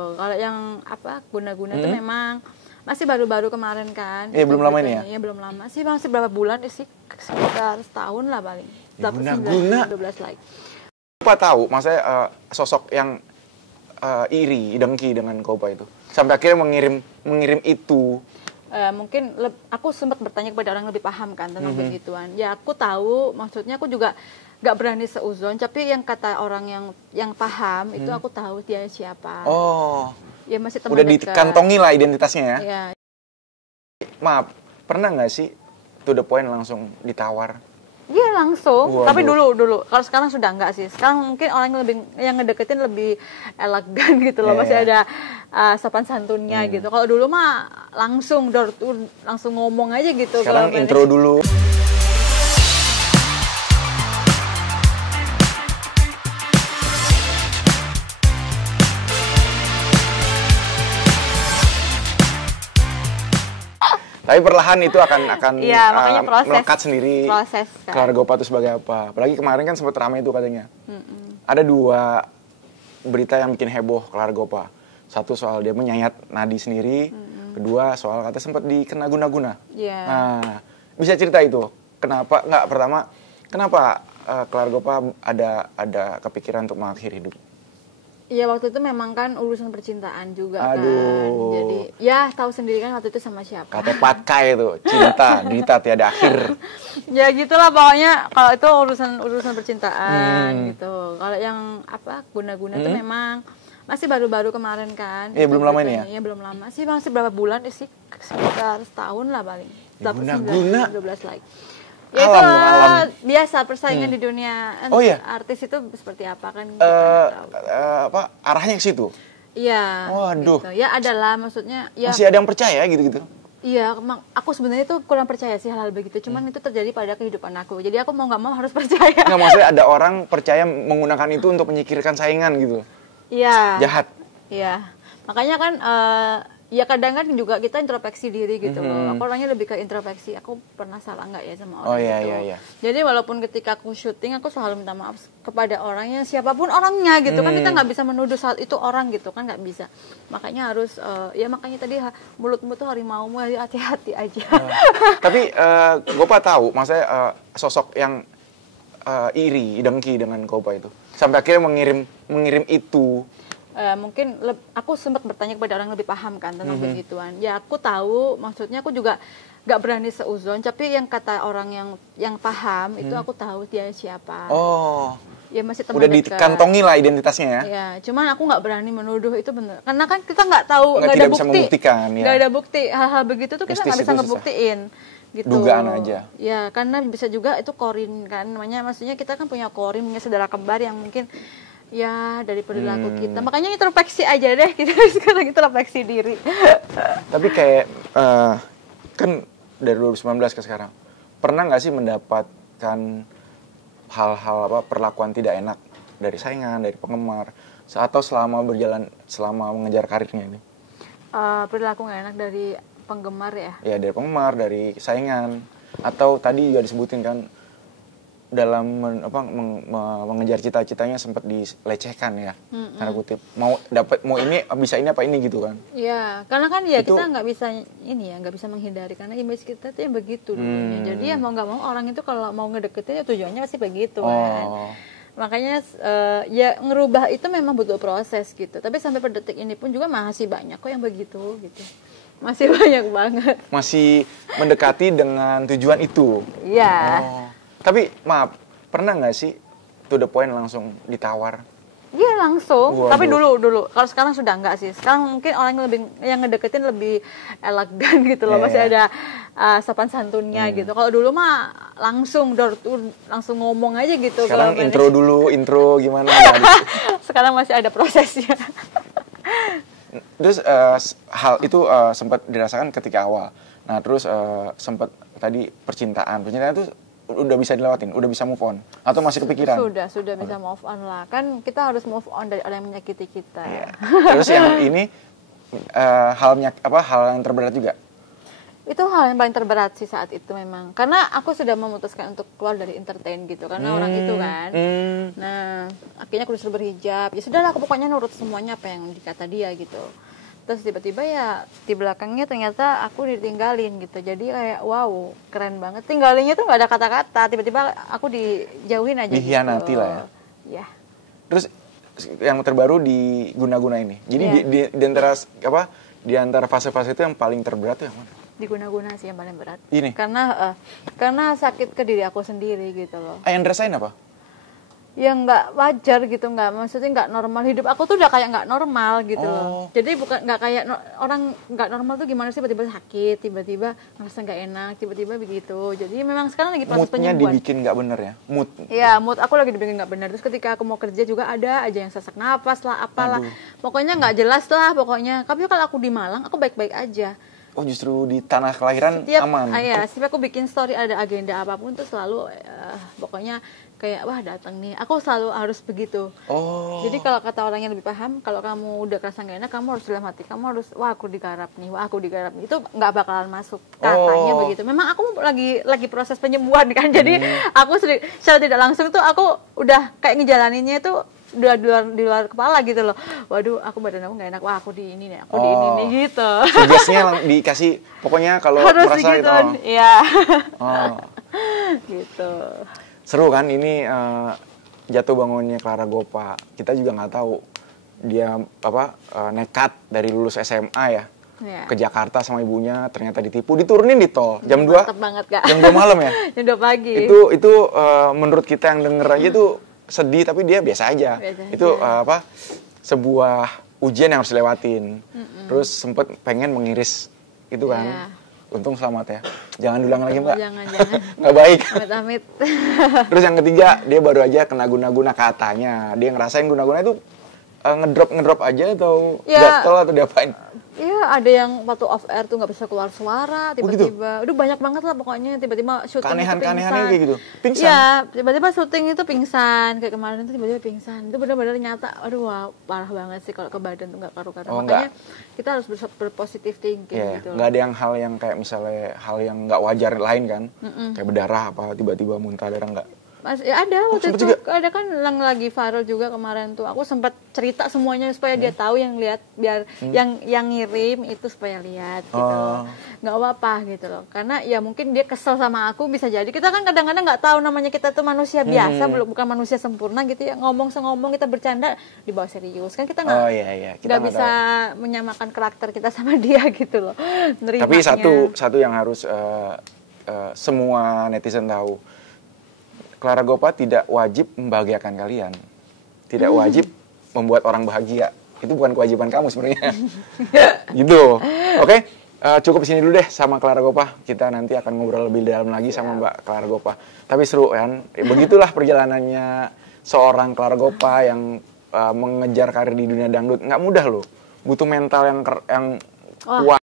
Kalau yang apa guna-guna itu memang masih baru-baru kemarin kan. Iya, belum lama ini ya? Iya, belum lama. Masih berapa bulan sih? Sekitar setahun lah paling. Guna-guna. 12 like. Apa tahu, maksudnya sosok yang iri, dengki dengan Kopa itu. Sampai akhirnya mengirim itu. Mungkin aku sempat bertanya kepada orang yang lebih paham kan tentang begituan. Ya aku tahu, maksudnya aku juga gak berani seuzon, tapi yang kata orang yang paham itu aku tahu dia siapa. Oh. Ya masih teman udah dekat. dikantongi lah identitasnya ya. Ya. Maaf, pernah nggak sih to the point langsung ditawar? Iya langsung, Waduh. tapi dulu. Kalau sekarang sudah enggak sih. Sekarang mungkin orang yang ngedeketin lebih elegan gitu loh, masih ada sopan santunnya gitu. Kalau dulu mah langsung langsung ngomong aja gitu. Sekarang intro dulu. Tapi perlahan itu akan melekat sendiri. Proses kan. Keluarga Kopa itu sebagai apa? Apalagi kemarin kan sempat ramai itu katanya. Ada 2 berita yang bikin heboh keluarga Kopa. Satu soal dia menyayat nadi sendiri. Kedua soal kata sempat dikena guna-guna. Yeah. Nah, bisa cerita itu? Kenapa keluarga Kopa ada kepikiran untuk mengakhiri hidup? Iya waktu itu memang kan urusan percintaan juga kan. Jadi ya tahu sendiri kan waktu itu sama siapa. Kata Patkai itu, cinta, derita tiada akhir. Ya gitulah pokoknya kalau itu urusan percintaan gitu. Kalau yang apa guna-guna itu memang masih baru-baru kemarin kan. Iya, belum lama ini ya? Iya, belum lama. Masih berapa bulan sih? Sekitar setahun lah paling. Guna-guna. 12 like. Ya itu biasa persaingan di dunia artis itu seperti apa kan? Arahnya ke situ? Iya. Waduh. Gitu. Ya adalah maksudnya. Ya, masih ada yang percaya gitu-gitu? Iya, aku sebenarnya tuh kurang percaya sih hal begitu. Cuman itu terjadi pada kehidupan aku. Jadi aku mau nggak mau harus percaya. Nggak, maksudnya ada orang percaya menggunakan itu untuk menyingkirkan saingan gitu? Iya. Jahat? Iya. Makanya kan ya kadang kan juga kita introspeksi diri gitu loh. Aku orangnya lebih ke introspeksi. Aku pernah salah nggak ya sama orang gitu. Iya. Jadi walaupun ketika aku syuting, aku selalu minta maaf kepada orangnya, siapapun orangnya gitu kan. Kita nggak bisa menuduh saat itu orang gitu kan, nggak bisa. Makanya harus, makanya tadi mulutmu tuh harimaumu, hati-hati aja. Tapi Kopa tahu, maksudnya sosok yang iri, dengki dengan Kopa itu. Sampai akhirnya mengirim itu. Mungkin aku sempat bertanya kepada orang yang lebih paham kan tentang begituan. Ya aku tahu, maksudnya aku juga gak berani seuzon, tapi yang kata orang yang paham itu aku tahu dia siapa. Oh. Ya masih teman udah dekat. dikantongi lah identitasnya ya. Ya, cuman aku nggak berani menuduh itu benar. Karena kan kita nggak tahu, nggak ada bukti. Nggak ada bukti hal-hal begitu tuh kita nggak bisa ngebuktiin. Gitu. Dugaan aja. Ya, karena bisa juga itu korin kan, namanya. Maksudnya kita kan punya korin, punya saudara kembar yang mungkin ya dari perilaku kita. Makanya introspeksi aja deh, kita sekarang introspeksi diri. Tapi kayak kan dari 2019 ke sekarang, pernah nggak sih mendapatkan hal-hal perlakuan tidak enak dari saingan, dari penggemar, atau selama mengejar karirnya ini? Perilaku nggak enak dari penggemar ya? Ya, dari penggemar, dari saingan, atau tadi juga disebutin kan dalam mengejar cita-citanya sempat dilecehkan ya, tanda kutip. Mau ini bisa ini apa ini gitu kan? Iya, karena kan ya itu, kita nggak bisa menghindari karena image kita tuh yang begitu dulunya. Jadi ya mau nggak mau orang itu kalau mau ngedeketin ya tujuannya pasti begitu kan. Makanya ya ngerubah itu memang butuh proses gitu. Tapi sampai per detik ini pun juga masih banyak kok yang begitu gitu. Masih banyak banget. Masih mendekati dengan tujuan itu. Iya. Tapi maaf, pernah nggak sih to the point langsung ditawar? Iya langsung. Waduh. Tapi dulu. Kalau sekarang sudah enggak sih. Sekarang mungkin orang yang ngedeketin lebih elegan gitu loh. Masih ada sopan santunnya gitu. Kalau dulu mah langsung langsung ngomong aja gitu. Sekarang intro gimana? Sekarang masih ada prosesnya. Terus hal itu sempat dirasakan ketika awal. Nah terus sempat tadi percintaan itu udah bisa dilewatin, udah bisa move on, atau masih kepikiran? Sudah bisa move on lah. Kan kita harus move on dari orang yang menyakiti kita. Iya. Terus yang ini hal yang terberat juga? Itu hal yang paling terberat sih saat itu memang. Karena aku sudah memutuskan untuk keluar dari entertain gitu. Karena orang itu kan. Nah, akhirnya aku disuruh berhijab. Ya sudahlah, aku pokoknya nurut semuanya apa yang dikata dia gitu. Terus tiba-tiba ya di belakangnya ternyata aku ditinggalin gitu. Jadi kayak wow, keren banget. Tinggalinnya tuh nggak ada kata-kata. Tiba-tiba aku dijauhin aja Dikhianati gitu. lah ya. Ya. Terus yang terbaru di Guna-Guna ini. Jadi di antara apa? Di antara fase-fase itu yang paling terberat tuh yang mana? Di Guna-Guna sih yang paling berat. Ini. Karena sakit ke diri aku sendiri gitu loh. Yang rasain apa? Ya nggak wajar gitu, maksudnya nggak normal. Hidup aku tuh udah kayak nggak normal gitu loh. Jadi bukan nggak kayak orang nggak normal tuh gimana sih, tiba-tiba sakit, tiba-tiba ngerasa nggak enak, tiba-tiba begitu. Jadi memang sekarang lagi proses penyembuhan. Moodnya dibikin nggak bener ya? Iya, mood aku lagi dibikin nggak bener. Terus ketika aku mau kerja juga ada aja yang sesak napas lah, apalah. Pokoknya nggak jelas lah pokoknya. Tapi kalau aku di Malang, aku baik-baik aja. Oh, justru di tanah kelahiran aman? Iya, setiap aku bikin story ada agenda apapun tuh selalu pokoknya kayak wah datang nih, aku selalu harus begitu. Jadi kalau kata orang yang lebih paham, kalau kamu udah kerasa nggak enak, kamu harus dalam hati kamu harus wah aku digarap nih, itu nggak bakalan masuk, katanya begitu. Memang aku lagi proses penyembuhan kan, jadi aku secara tidak langsung tuh aku udah kayak ngejalaninnya itu udah di luar kepala gitu loh. Waduh, aku badan aku nggak enak, wah aku di ini nih, aku di ini nih gitu. Sugesnya dikasih, pokoknya kalau harus merasa gitu, iya. Gitu. Seru kan ini jatuh bangunnya Clara Goppa. Kita juga nggak tahu dia nekat dari lulus SMA ya ke Jakarta sama ibunya, ternyata ditipu, diturunin di tol jam 2. Mantap banget, Kak. Jam 2 malam ya. Jam 2 pagi. Itu menurut kita yang denger aja tuh sedih, tapi dia biasa aja. Itu sebuah ujian yang harus dilewatin. Terus sempet pengen mengiris itu kan. Untung selamat ya. Jangan diulang lagi, Mbak. Jangan. Nggak baik. Amit-amit. Terus yang ketiga, dia baru aja kena guna-guna katanya. Dia ngerasain guna-guna itu ngedrop aja atau gatel atau diapain? Iya, ada yang waktu off air tuh nggak bisa keluar suara, tiba-tiba. Aduh, banyak banget lah pokoknya. Tiba-tiba syuting itu pingsan. Kayak gitu? Pingsan? Iya, tiba-tiba syuting itu pingsan. Kayak kemarin itu tiba-tiba pingsan. Itu benar-benar nyata. Aduh, wah, parah banget sih kalau ke badan tuh nggak karu-karu. Makanya kita harus berpositif thinking gitu. Nggak ada yang hal yang kayak misalnya hal yang nggak wajar lain kan? Kayak berdarah apa, tiba-tiba muntah darah nggak? Ya ada waktu itu juga. Ada kan yang lagi viral juga kemarin tuh. Aku sempat cerita semuanya supaya dia tahu, yang lihat biar yang ngirim itu supaya lihat gitu. Nggak apa-apa gitu loh. Karena ya mungkin dia kesel sama aku, bisa jadi. Kita kan kadang-kadang nggak tahu, namanya kita tuh manusia biasa, bukan manusia sempurna gitu ya. Ngomong kita bercanda dibawa serius kan, kita nggak bisa menyamakan karakter kita sama dia gitu loh. Tapi satu yang harus semua netizen tahu. Clara Goppa tidak wajib membahagiakan kalian. Tidak wajib membuat orang bahagia. Itu bukan kewajiban kamu sebenarnya. Gitu. Oke, cukup sini dulu deh sama Clara Goppa. Kita nanti akan ngobrol lebih dalam lagi sama Mbak Clara Goppa. Tapi seru kan? Begitulah perjalanannya seorang Clara Goppa yang mengejar karir di dunia dangdut. Nggak mudah loh. Butuh mental yang kuat.